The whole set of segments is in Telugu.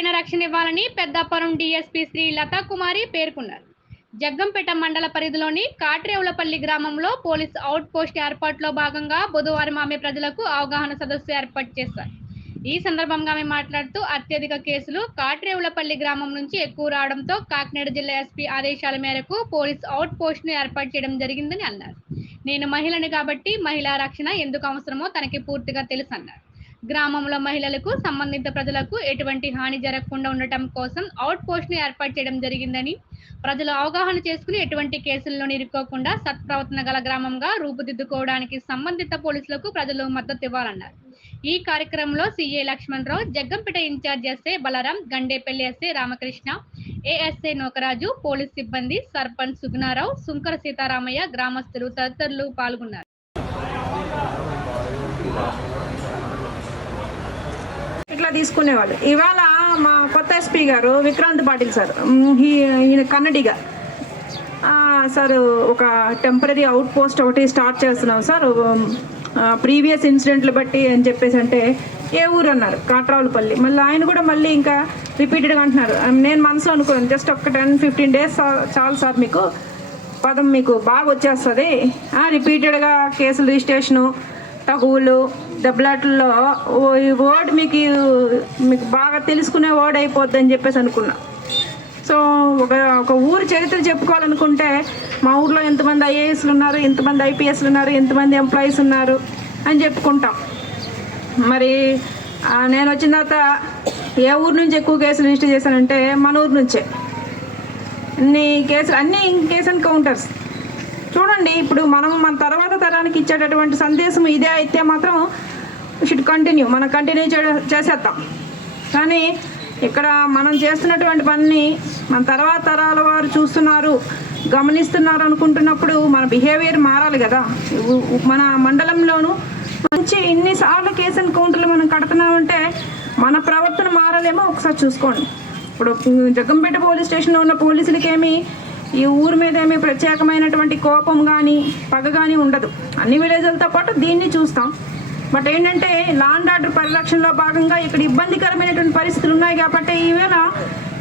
మహిళలకు రక్షణ ఇవ్వాలని పెద్దాపురం డిఎస్పీ శ్రీ లతా కుమారి పేర్కొన్నారు. జగ్గంపేట మండల పరిధిలోని కాట్రేవులపల్లి గ్రామంలో పోలీస్ అవుట్ పోస్ట్ ఏర్పాటులో భాగంగా బుధవారం ఆమె ప్రజలకు అవగాహన సదస్సు ఏర్పాటు చేశారు. ఈ సందర్భంగా ఆమె మాట్లాడుతూ అత్యధిక కేసులు కాట్రేవులపల్లి గ్రామం నుంచి ఎక్కువ రావడంతో కాకినాడ జిల్లా ఎస్పీ ఆదేశాల మేరకు పోలీస్ అవుట్ పోస్ట్ను ఏర్పాటు చేయడం జరిగిందని అన్నారు. నేను మహిళని కాబట్టి మహిళా రక్షణ ఎందుకు అవసరమో తనకి పూర్తిగా తెలుసు అన్నారు గ్రామంలో మహిళలకు సంబంధిత ప్రజలకు ఎటువంటి హాని జరగకుండా ఉండటం కోసం అవుట్ పోస్ట్ను ఏర్పాటు చేయడం జరిగిందని ప్రజలు అవగాహన చేసుకుని ఎటువంటి కేసుల్లో ఇరుక్కోకుండా సత్ప్రవర్తన గల గ్రామంగా రూపుదిద్దుకోవడానికి సంబంధిత పోలీసులకు ప్రజలు మద్దతు ఇవ్వాలన్నారు. ఈ కార్యక్రమంలో CA Lakshmanarao Jaggampeta incharge SA Balaram Gandepalli SA Ramakrishna ASA Nokaraju police సిబ్బంది సర్పంచ్ సుగ్నారావు సుంకర సీతారామయ్య గ్రామస్తులు తదితరులు పాల్గొన్నారు. ఇట్లా తీసుకునేవాళ్ళు? ఇవాళ మా కొత్త ఎస్పీ గారు విక్రాంత్ పాటిల్ సార్ ఈయన కన్నడిగా. సార్ ఒక టెంపరీ అవుట్ పోస్ట్ ఒకటి స్టార్ట్ చేస్తున్నాం సార్. ప్రీవియస్ ఇన్సిడెంట్లు బట్టి అని చెప్పేసి అంటే ఏ ఊరు అన్నారు? కాట్రావులపల్లి. మళ్ళీ ఆయన కూడా మళ్ళీ ఇంకా రిపీటెడ్గా అంటున్నారు. నేను మనసులో అనుకున్నాను జస్ట్ ఒక టెన్ ఫిఫ్టీన్ డేస్ చాలు సార్ మీకు. పదం మీకు బాగా వచ్చేస్తుంది. రిపీటెడ్గా కేసులు రిజిస్ట్రేషను తగువులు దెబ్బలాట్లలో ఓ- ఈ వర్డ్ మీకు మీకు బాగా తెలుసుకునే వర్డ్ అయిపోద్ది అని చెప్పేసి అనుకున్నా. సో ఒక ఒక ఊరు చరిత్ర చెప్పుకోవాలనుకుంటే మా ఊర్లో ఎంతమంది ఐఏఎస్లు ఉన్నారు ఎంతమంది ఐపీఎస్లు ఉన్నారు ఎంతమంది ఎంప్లాయీస్ ఉన్నారు అని చెప్పుకుంటాం. మరి నేను వచ్చిన తర్వాత ఏ ఊరు నుంచి ఎక్కువ కేసులు రిజిస్టర్ చేశానంటే మన ఊరు నుంచే. అన్ని కేసులు అన్ని కేసు ఎన్కౌంటర్స్ చూడండి ఇప్పుడు మనం మన తర్వాత తరానికి ఇచ్చేటటువంటి సందేశం ఇదే అయితే మాత్రం షుడ్ కంటిన్యూ మనం కంటిన్యూ చేసేద్దాం. కానీ ఇక్కడ మనం చేస్తున్నటువంటి పనిని మన తర్వాత తరాల వారు చూస్తున్నారు గమనిస్తున్నారు అనుకుంటున్నప్పుడు మన బిహేవియర్ మారాలి కదా. మన మండలంలోనూ మంచి ఇన్నిసార్లు కేసు ఎన్కౌంటర్లు మనం కడుతున్నామంటే మన ప్రవర్తన మారాలేమో ఒకసారి చూసుకోండి. ఇప్పుడు జగ్గంపేట పోలీస్ స్టేషన్లో ఉన్న పోలీసులకేమి ఈ ఊరి మీద ఏమీ ప్రత్యేకమైనటువంటి కోపం కానీ పగ కానీ ఉండదు. అన్ని విలేజ్లతో పాటు దీన్ని చూస్తాం. బట్ ఏంటంటే లాండ్ ఆర్డర్ పరిరక్షణలో భాగంగా ఇక్కడ ఇబ్బందికరమైనటువంటి పరిస్థితులు ఉన్నాయి కాబట్టి ఈవేళ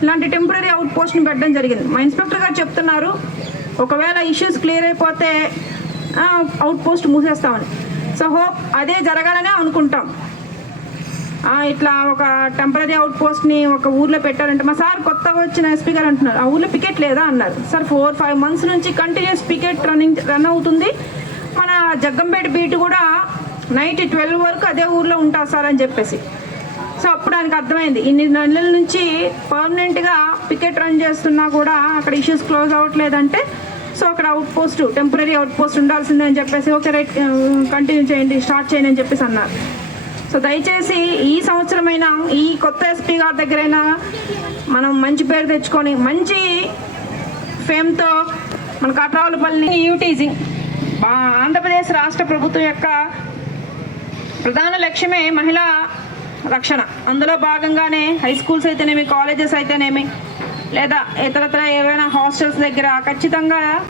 ఇలాంటి టెంపరీ అవుట్ పోస్ట్ని పెట్టడం జరిగింది. మా ఇన్స్పెక్టర్ గారు చెప్తున్నారు ఒకవేళ ఇష్యూస్ క్లియర్ అయిపోతే అవుట్ పోస్ట్ మూసేస్తామని. సో హోప్ అదే జరగాలనే అనుకుంటాం. ఇట్లా ఒక టెంపరీ అవుట్ పోస్ట్ని ఒక ఊర్లో పెట్టారంటే మా సార్ కొత్తగా వచ్చిన ఎస్పీ గారు అంటున్నారు. ఆ ఊర్లో పికెట్ లేదా? అన్నారు. సార్ ఫోర్ ఫైవ్ మంత్స్ నుంచి కంటిన్యూస్ పికెట్ రన్నింగ్ రన్ అవుతుంది. మన జగ్గంపేట బీట్ కూడా నైట్ ట్వెల్వ్ వరకు అదే ఊర్లో ఉంటారు సార్ అని చెప్పేసి. సో అప్పుడు ఆయనకు అర్థమైంది. ఇన్ని నెలల నుంచి పర్మనెంట్గా పికెట్ రన్ చేస్తున్నా కూడా అక్కడ ఇష్యూస్ క్లోజ్ అవ్వట్లేదంటే సో అక్కడ out post temporary out post ఉండాల్సిందే అని చెప్పేసి ఓకే రైట్ కంటిన్యూ చేయండి స్టార్ట్ చేయండి అని చెప్పేసి అన్నారు. సో దయచేసి ఈ సంవత్సరమైనా ఈ కొత్త ఎస్పీ గారి దగ్గరైనా మనం మంచి పేరు తెచ్చుకొని మంచి ఫేమ్తో మన కట్రావులపల్లి యూటీజింగ్ ఆంధ్రప్రదేశ్ రాష్ట్ర ప్రభుత్వం యొక్క ప్రధాన లక్ష్యమే మహిళా రక్షణ. అందులో భాగంగానే హై స్కూల్స్ అయితేనేమి కాలేజెస్ అయితేనేమి లేదా ఇతరత్ర ఏవైనా హాస్టల్స్ దగ్గర ఖచ్చితంగా